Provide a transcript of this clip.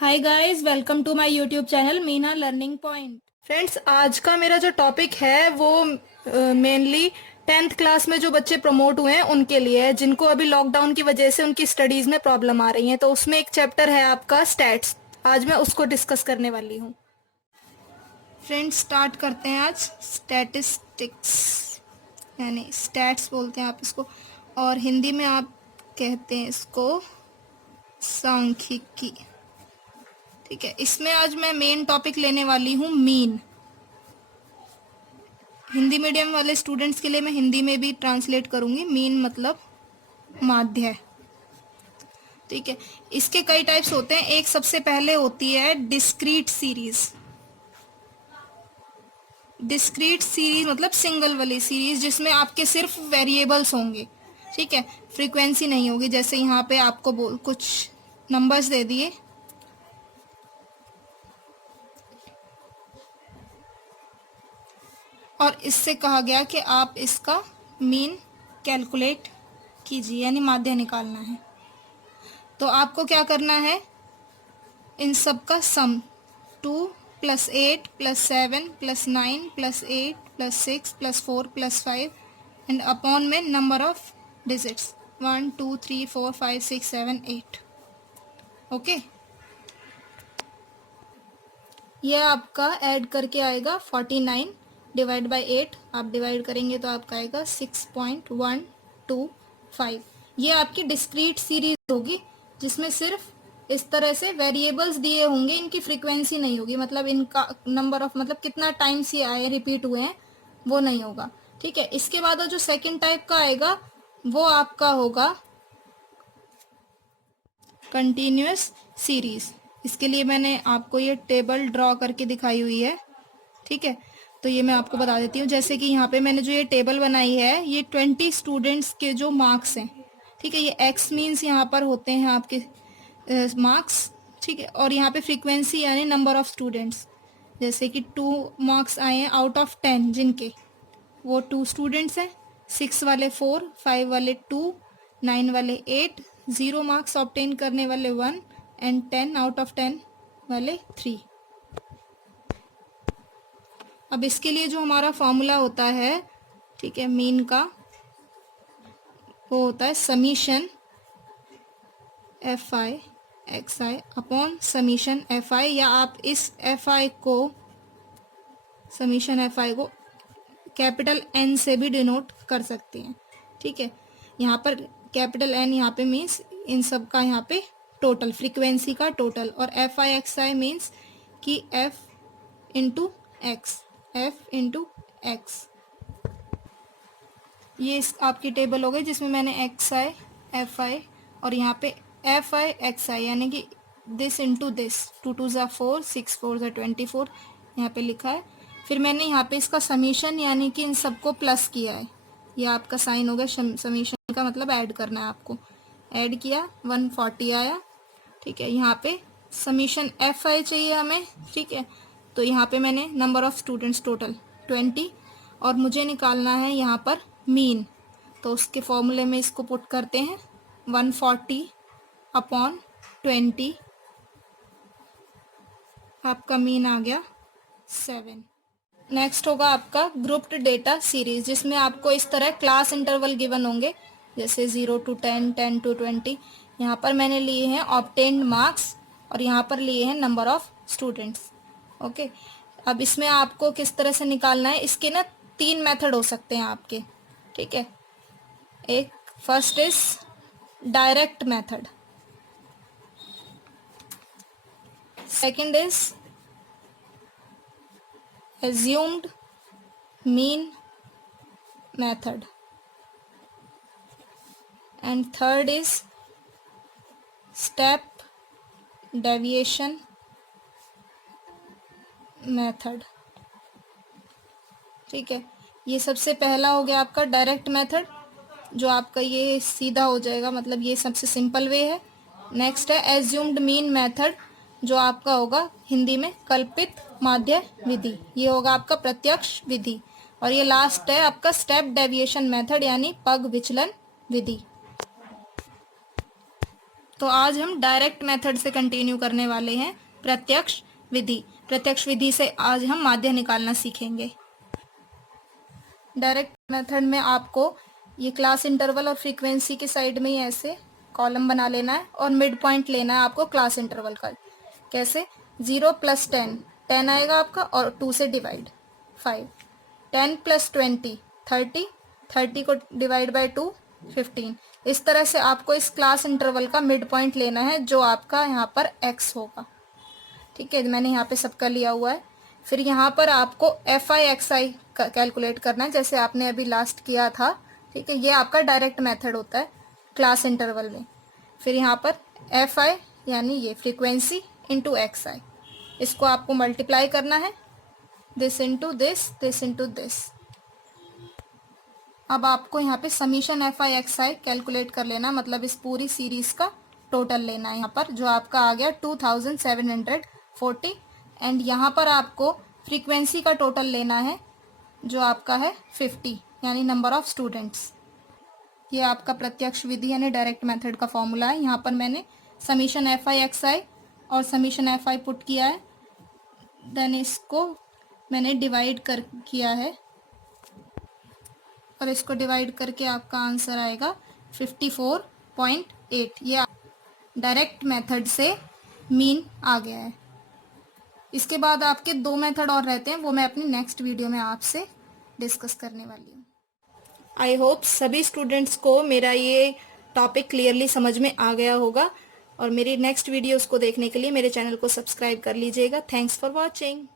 Hi guys, welcome to my YouTube channel Meena learning point. Friends, आज का मेरा जो टॉपिक है वो मेनली 10th क्लास में जो बच्चे प्रमोट हुए हैं उनके लिए है, जिनको अभी लॉकडाउन की वजह से उनकी स्टडीज में प्रॉब्लम आ रही है। तो उसमें एक चैप्टर है आपका स्टैट्स। आज मैं उसको डिस्कस करने वाली हूँ। फ्रेंड्स, स्टार्ट करते हैं आज स्टैटिस्टिक्स, यानी स्टैट्स बोलते हैं आप इसको, और हिंदी में आप कहते हैं इसको सांख्यिकी। ठीक है, इसमें आज मैं मेन टॉपिक लेने वाली हूँ मीन। हिंदी मीडियम वाले स्टूडेंट्स के लिए मैं हिंदी में भी ट्रांसलेट करूंगी। मीन मतलब माध्य। ठीक है, इसके कई टाइप्स होते हैं। एक सबसे पहले होती है डिस्क्रीट सीरीज। डिस्क्रीट सीरीज मतलब सिंगल वाली सीरीज, जिसमें आपके सिर्फ वेरिएबल्स होंगे। ठीक है, फ्रीक्वेंसी नहीं होगी। जैसे यहाँ पे आपको कुछ नंबर्स दे दिए, और इससे कहा गया कि आप इसका मीन कैलकुलेट कीजिए, यानी माध्य निकालना है। तो आपको क्या करना है, इन सब का सम 2 + 8 + 7 + 9 + 8 + 6 + 4 + 5 एंड अपॉन में नंबर ऑफ डिजिट्स 1 2 3 4 5 6 7 8। ओके, यह आपका ऐड करके आएगा 49 डिवाइड बाय 8। आप डिवाइड करेंगे तो आपका आएगा 6.125। ये आपकी डिस्क्रीट सीरीज होगी, जिसमें सिर्फ इस तरह से वेरिएबल्स दिए होंगे, इनकी फ्रीक्वेंसी नहीं होगी। मतलब इनका नंबर ऑफ, मतलब कितना टाइम्स ये आए, रिपीट हुए हैं, वो नहीं होगा। ठीक है, इसके बाद जो सेकंड टाइप का आएगा वो आपका होगा कंटिन्यूअस सीरीज। इसके लिए मैंने आपको ये टेबल ड्रॉ करके दिखाई हुई है। ठीक है, तो ये मैं आपको बता देती हूँ। जैसे कि यहाँ पे मैंने जो ये टेबल बनाई है, ये 20 स्टूडेंट्स के जो मार्क्स हैं। ठीक है, ये एक्स मीन्स यहाँ पर होते हैं आपके मार्क्स। ठीक है, और यहाँ पे फ्रीक्वेंसी यानी नंबर ऑफ स्टूडेंट्स। जैसे कि 2 मार्क्स आए हैं आउट ऑफ 10 जिनके, वो 2 स्टूडेंट्स हैं। 6 वाले 4, 5 वाले 2, 9 वाले 8, 0 मार्क्स ऑब्टेन करने वाले 1 एंड 10 आउट ऑफ 10 वाले 3। अब इसके लिए जो हमारा फॉर्मूला होता है, ठीक है, मीन का, वो होता है summation F I X I upon summation F I, या आप इस एफ आई को, समीशन एफ आई को कैपिटल एन से भी डिनोट कर सकते हैं। ठीक है, यहाँ पर कैपिटल एन यहाँ पे मीन्स इन सब का यहाँ पे टोटल, फ्रीक्वेंसी का टोटल, और F I X I means कि F into X, F into X. ये इस आपकी टेबल हो गई, जिसमें मैंने एक्स आई, एफ आई, और यहाँ पे एफ आई एक्स आई, यानी कि दिस इंटू दिस, 2 2 ज़ा 4, 6 4 ज़ा 24 यहाँ पे लिखा है। फिर मैंने यहाँ पे इसका समीशन यानी कि इन सबको प्लस किया है। ये आपका साइन हो गया, समीशन का मतलब ऐड करना है आपको। ऐड किया, 140 आया। ठीक है, यहाँ पे समीशन एफ आई चाहिए हमें। ठीक है, तो यहाँ पे मैंने नंबर ऑफ स्टूडेंट्स टोटल 20, और मुझे निकालना है यहाँ पर मीन। तो उसके फॉर्मूले में इसको पुट करते हैं, 140 अपॉन 20, आपका मीन आ गया 7। नेक्स्ट होगा आपका ग्रुप्ड डेटा सीरीज, जिसमें आपको इस तरह क्लास इंटरवल गिवन होंगे, जैसे 0 to 10, 10 to 20। यहाँ पर मैंने लिए हैं ऑब्टेन्ड मार्क्स, और यहाँ पर लिए हैं नंबर ऑफ स्टूडेंट्स। ओके, अब इसमें आपको किस तरह से निकालना है, इसके ना 3 मेथड हो सकते हैं आपके। ठीक है, एक first is direct method, second is assumed mean method, and third is step deviation method। ठीक है, ये सबसे पहला हो गया आपका डायरेक्ट मेथड, जो आपका ये सीधा हो जाएगा, मतलब ये सबसे सिंपल वे है। नेक्स्ट है एज्यूम्ड मीन मेथड, जो आपका होगा हिंदी में कल्पित माध्य विधि, ये होगा आपका प्रत्यक्ष विधि। और ये लास्ट है आपका स्टेप डेविएशन मेथड, यानी पग विचलन विधि। तो आज हम डायरेक्ट मेथड से कंटिन्यू करने वाले हैं प्रत्यक्ष विधि। प्रत्यक्ष विधि से आज हम माध्य निकालना सीखेंगे। डायरेक्ट मेथड में आपको ये क्लास इंटरवल और फ्रीक्वेंसी के साइड में ही ऐसे कॉलम बना लेना है और मिड पॉइंट लेना है आपको क्लास इंटरवल का। कैसे? 0 + 10, 10 आएगा आपका और 2 से डिवाइड 5, 10 + 20 30, 30 को डिवाइड बाय 2 15। इस तरह से आपको इस क्लास इंटरवल का मिड पॉइंट लेना है जो आपका यहाँ पर x होगा। ठीक है, मैंने यहाँ पे सबका लिया हुआ है। फिर यहाँ पर आपको fi xi कैलकुलेट करना है जैसे आपने अभी लास्ट किया था। ठीक है, ये आपका डायरेक्ट मेथड होता है क्लास इंटरवल में। फिर यहाँ पर fi यानी ये फ्रीक्वेंसी इंटू xi, इसको आपको मल्टीप्लाई करना है, this into this, this into this. अब आपको यहाँ पे समीशन fi xi कैलकुलेट कर लेना, मतलब इस पूरी सीरीज का टोटल लेना है यहाँ पर, जो आपका आ गया 2740। एंड यहाँ पर आपको फ्रीक्वेंसी का टोटल लेना है जो आपका है 50, यानी नंबर ऑफ स्टूडेंट्स। ये आपका प्रत्यक्ष विधि यानी डायरेक्ट मेथड का फॉर्मूला है। यहाँ पर मैंने समीशन fi xi और समीशन fi पुट किया है, देन इसको मैंने डिवाइड किया है और इसको डिवाइड करके आपका आंसर आएगा 54.8। ये डायरेक्ट मेथड से मीन आ गया है। इसके बाद आपके 2 मेथड और रहते हैं, वो मैं अपनी नेक्स्ट वीडियो में आपसे डिस्कस करने वाली हूँ। आई होप सभी स्टूडेंट्स को मेरा ये टॉपिक क्लियरली समझ में आ गया होगा और मेरी नेक्स्ट वीडियोस को देखने के लिए मेरे चैनल को सब्सक्राइब कर लीजिएगा। Thanks for watching.